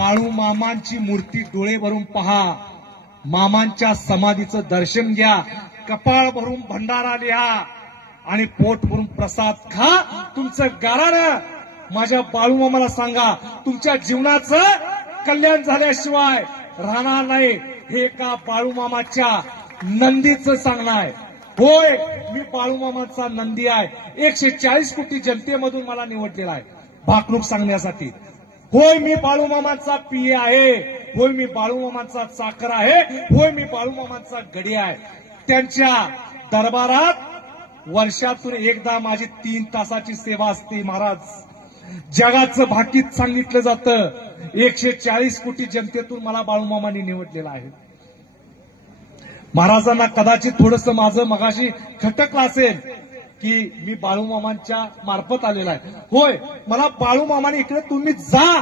बाळू मामांची मूर्ती डोळे भरून पहा, मामांच्या समाधीचं दर्शन घ्या, कपाळ भरून भंडारा लिहा आणि पोट भरून प्रसाद खा. तुमचं गाराणं माझ्या बाळू मामाला सांगा, तुमच्या जीवनाचं कल्याण झाल्याशिवाय राहणार नाही. हे का बाळू मामाच्या नंदीचं सांगणं आहे. होय, मी बाळू मामाचा नंदी आहे. 140 कोटी जनतेमधून मला निवडलेला आहे भाकणूक सांगण्यासाठी. होय, मी बाळू मामाचा पीए आहे. होय, मी बाळू मामाचा चाकर आहे. होय, मी बाळू मामाचा गडी आहे. त्यांच्या दरबारात वर्षातून एकदा माझी 3 तासाची सेवा असते. महाराज, जगाचं भाकीत सांगितलं जातं. 140 कोटी जनतेतून मला बाळू मामांनी निवडलेला आहे. महाराजांना कदाचित थोडंसं माझं मगाशी खटकलं असेल की मी बाळू मामांच्या मार्फत आलेला आहे. होय, मला बाळू मामाने इकडे तुम्ही जा